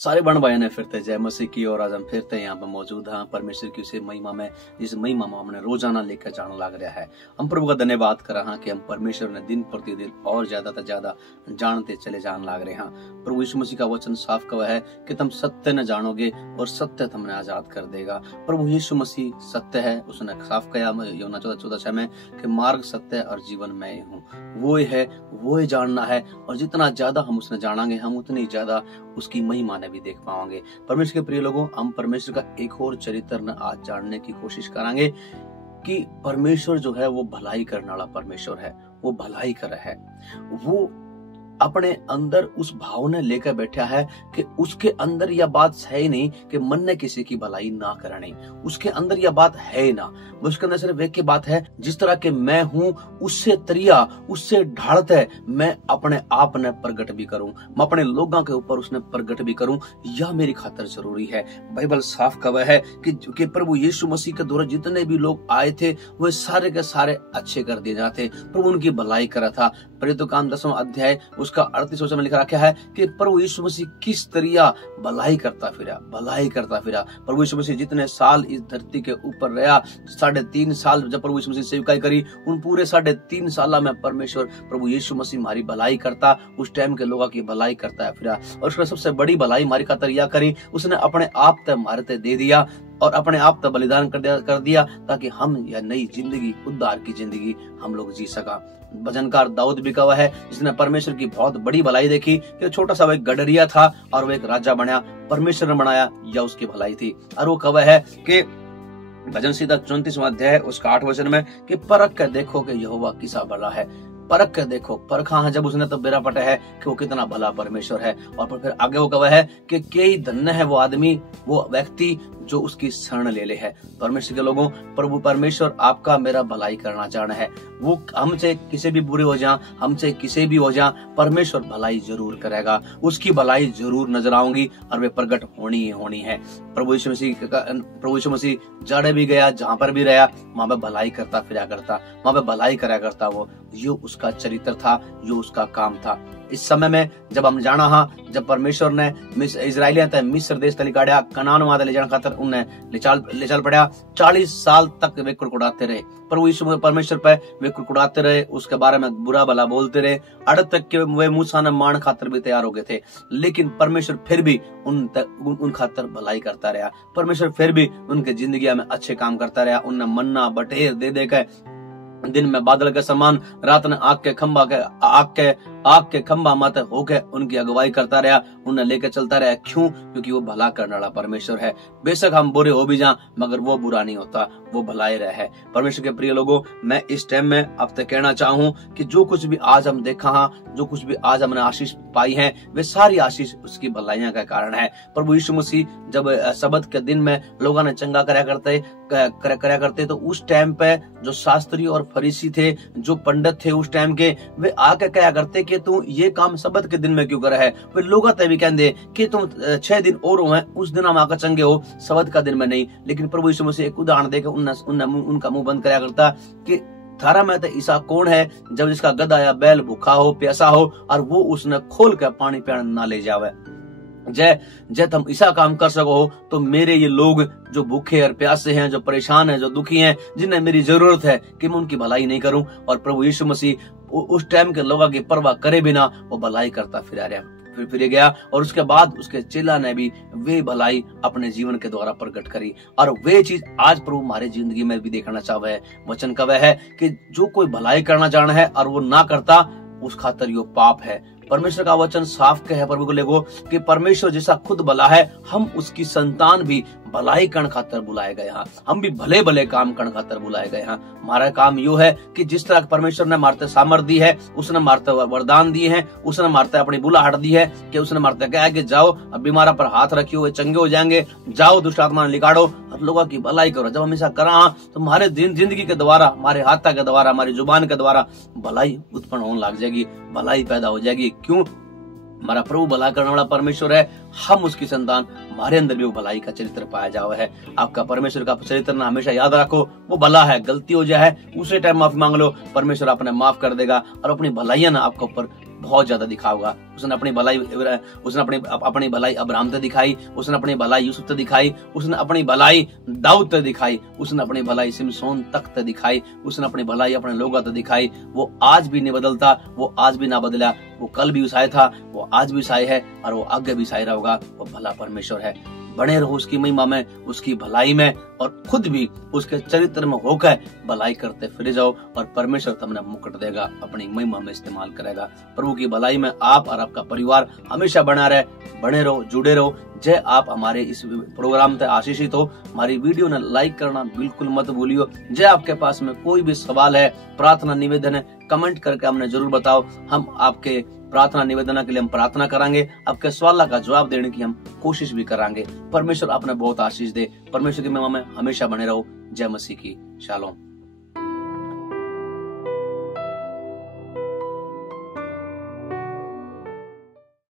सारे बहन भाई ने फिरते जय मसीह की। और आज हम फिरते यहाँ पे मौजूद हैं परमेश्वर की उसे महिमा में, जिस महिमा में हमने रोजाना लेकर जाना लग रहा है। हम प्रभु का धन्यवाद कर रहा कि हम परमेश्वर ने दिन प्रतिदिन और ज्यादा से ज्यादा जानते चले जाने लग रहे हैं। प्रभु यीशु मसीह का वचन साफ कहा है कि तुम सत्य न जानोगे और सत्य तुमने आजाद कर देगा। प्रभु यीशु मसीह सत्य है, उसने साफ कहा यूहन्ना 14:14 में कि मार्ग सत्य और जीवन मैं ही हूँ। वो है, वो ही जानना है, और जितना ज्यादा हम उसने जानेंगे हम उतनी ज्यादा उसकी महिमा भी देख पाएंगे। परमेश्वर के प्रिय लोगों, हम परमेश्वर का एक और चरित्र न आज जानने की कोशिश करेंगे कि परमेश्वर जो है वो भलाई करने वाला परमेश्वर है। वो भलाई कर रहा है, वो अपने अंदर उस भाव ने लेकर बैठा है कि उसके अंदर यह बात है ही नहीं कि मन ने किसी की भलाई ना करनी। उसके अंदर यह बात है ही ना, उसके अंदर सिर्फ एक की बात है, जिस तरह के मैं हूं उससे तरिया, उससे ढालत है, मैं अपने आप ने प्रगट भी करूं, मैं अपने लोगों के ऊपर उसने प्रगट भी करूं। यह मेरी खातर जरूरी है। बाइबल साफ कहा है कि प्रभु यीशु मसीह के द्वारा जितने भी लोग आए थे वो सारे के सारे अच्छे कर दिए जाते, प्रभु उनकी भलाई करा था। प्रेरितों काम 10वां अध्याय उसका 38 में लिखा रखा है कि प्रभु यीशु मसीह किस तरिया भलाई करता फिरा, भलाई करता फिरा। प्रभु यीशु मसीह जितने साल इस धरती के ऊपर रहा, 3.5 साल जब प्रभु यीशु मसीह सेवकाई करी, उन पूरे 3.5 साल में परमेश्वर प्रभु यीशु मसीह हमारी भलाई करता, उस टाइम के लोगों की भलाई करता फिरा। और उसने सबसे बड़ी भलाई हमारी खातर यह करी, उसने अपने आप तक हमारे ते दे दिया और अपने आप तक बलिदान कर दिया ताकि हम यह नई जिंदगी, उद्धार की जिंदगी हम लोग जी सका। भजनकार दाऊद भी कहा है, जिसने परमेश्वर की बहुत बड़ी भलाई देखी कि छोटा सा वो एक गडरिया था और वो एक राजा बना, परमेश्वर ने बनाया, यह उसकी भलाई थी। और वो कहा है कि भजन संहिता 34वां अध्याय उसका 8 वचन में कि परख के देखो कि यहोवा किसा भला है। परख के देखो, परखा है जब उसने तब बेरा पटा है कि वो कितना भला परमेश्वर है। और फिर आगे वो कहा है कि कई धन्य है वो आदमी, वो व्यक्ति जो उसकी शरण ले ले है। परमेश्वर के लोगों, प्रभु परमेश्वर आपका मेरा भलाई करना चाहना है। वो हमसे किसी भी बुरे हो जा, हमसे किसी भी हो जा, परमेश्वर भलाई जरूर करेगा, उसकी भलाई जरूर नजर आऊंगी और वे प्रकट होनी ही होनी है। प्रभु यीशु मसीह जड़े भी गया, जहां पर भी रहा वहां पे भलाई करता फिरा करता, वहां पे भलाई करा करता। वो यो उसका चरित्र था, यो उसका काम था। इस समय में जब हम जाना हा, जब परमेश्वर ने इजराइलियां तक मिस्र देश तली काढ़िया, कनान वहां ले जाने खातर उन्हें ले चल पड़ा। 40 साल तक वे कुड़कुड़ाते रहे, प्रभु यीशु परमेश्वर पे वे कुड़कुड़ाते रहे, उसके बारे में बुरा भला बोलते रहे, अड़ तक के वे मूसा ने मान खातर भी तैयार हो गए थे। लेकिन परमेश्वर फिर भी उन खातर भलाई करता रहा। परमेश्वर फिर भी उनके जिंदगी में अच्छे काम करता रहा। उन्हें मन्ना बटेर दे देकर, दिन में बादल के समान, रात ने आग के खंबा मत होके उनकी अगुवाई करता रहा, उन्हें लेकर चलता रहा। क्यों? क्योंकि वो भला करने वाला परमेश्वर है। बेशक हम बुरे हो भी जाएं मगर वो बुरा नहीं होता, वो भलाई रहा है। परमेश्वर के प्रिय लोगों, मैं इस टाइम में अब तक कहना चाहूँ कि जो कुछ भी आज हम देखा है, जो कुछ भी आज हमने आशीष पाई है, वे सारी आशीष उसकी भलाइयां का कारण है। प्रभु यीशु मसीह जब सबत के दिन में लोगों ने चंगा करया करते तो उस टाइम पे जो शास्त्री और फरीसी थे, जो पंडित थे उस टाइम के, वे आके कहा करते कि तू ये काम सबत के दिन में क्यों करे है। वे लोग भी कहते कि तुम 6 दिन और हो, उस दिन हम आकर चंगे हो, सबत का दिन में नहीं। लेकिन प्रभु यीशु मसीह एक उदाहरण देकर उनका मुंह बंद कराया करता कि थारा में तो ईसा कौन है जब जिसका गधा या बैल भूखा हो, प्यासा हो और वो उसने खोल कर पानी पीने ना ले जावे। जय तुम ऐसा काम कर सको तो मेरे ये लोग जो भूखे और प्यासे हैं, जो परेशान हैं, जो दुखी हैं, जिन्हें मेरी जरूरत है कि मैं उनकी भलाई नहीं करूं। और प्रभु यीशु मसीह उस टाइम के लोगों की परवाह करे बिना वो भलाई करता फिरा रहा, फिर गया। और उसके बाद उसके चेला ने भी वे भलाई अपने जीवन के द्वारा प्रकट करी। और वे चीज आज प्रभु हमारे जिंदगी में भी देखना चाहता है। वचन का वह है कि जो कोई भलाई करना चाहना है और वो ना करता, उस खातर यो पाप है। परमेश्वर का वचन साफ कहे प्रभु को लेगो कि परमेश्वर जैसा खुद भला है, हम उसकी संतान भी भलाई कर्ण खातर बुलाए गए हैं, हम भी भले भले काम कर्ण खातर बुलाए गए हैं। हमारा काम यो है कि जिस तरह परमेश्वर ने मारते सामर्थ दी है, उसने मारते वरदान दिए हैं, उसने मारते अपनी बुलाहट दी है कि उसने मारते कहा कि जाओ अब बीमारा पर हाथ रखियो वे चंगे हो जाएंगे, जाओ दुष्ट आत्मा निकालो और लोगों की भलाई करो। जब हम ऐसा करा तो हमारे जिंदगी के द्वारा, हमारे हाथ के द्वारा, हमारी जुबान के द्वारा भलाई उत्पन्न होने लग जाएगी, भलाई पैदा हो जाएगी। क्यों? हमारा प्रभु भला करने वाला परमेश्वर है, हम उसकी संतान, हमारे अंदर भी वो भलाई का चरित्र पाया जावा है। आपका परमेश्वर का चरित्र ना हमेशा याद रखो, वो भला है, गलती हो जाए उसी टाइम माफी मांग लो, परमेश्वर आपने माफ कर देगा और अपनी भलाइयां ना आपके ऊपर बहुत ज्यादा दिखाऊगा। उसने अपनी भलाई अब्राहम ते दिखाई, उसने अपनी भलाई यूसुफ ते दिखाई, उसने अपनी भलाई दाऊद ते दिखाई, उसने अपनी भलाई सिमसोन तक ते दिखाई, उसने अपनी भलाई अपने लोगों ते दिखाई। वो आज भी नहीं बदलता, वो आज भी ना बदला। वो कल भी उसाए था, वो आज भी उसाए है और वो आगे भी उसाए रहेगा। वो भला परमेश्वर है। बने रहो उसकी महिमा में, उसकी भलाई में, और खुद भी उसके चरित्र में होकर भलाई करते फिर जाओ और परमेश्वर तुमने मुकुट देगा, अपनी महिमा में इस्तेमाल करेगा। प्रभु की भलाई में आप और आपका परिवार हमेशा बना रहे। बने रहो, जुड़े रहो। जय आप हमारे इस प्रोग्राम से आशीषित हो। हमारी वीडियो ने लाइक करना बिल्कुल मत भूलियो। जय आपके पास में कोई भी सवाल है, प्रार्थना निवेदन है, कमेंट करके हमने जरूर बताओ। हम आपके प्रार्थना निवेदन के लिए हम प्रार्थना करांगे, आपके सवाल का जवाब देने की हम कोशिश भी करांगे। परमेश्वर आपने बहुत आशीष दे। परमेश्वर की महिमा में हमेशा बने रहो। जय मसीह की शालोम।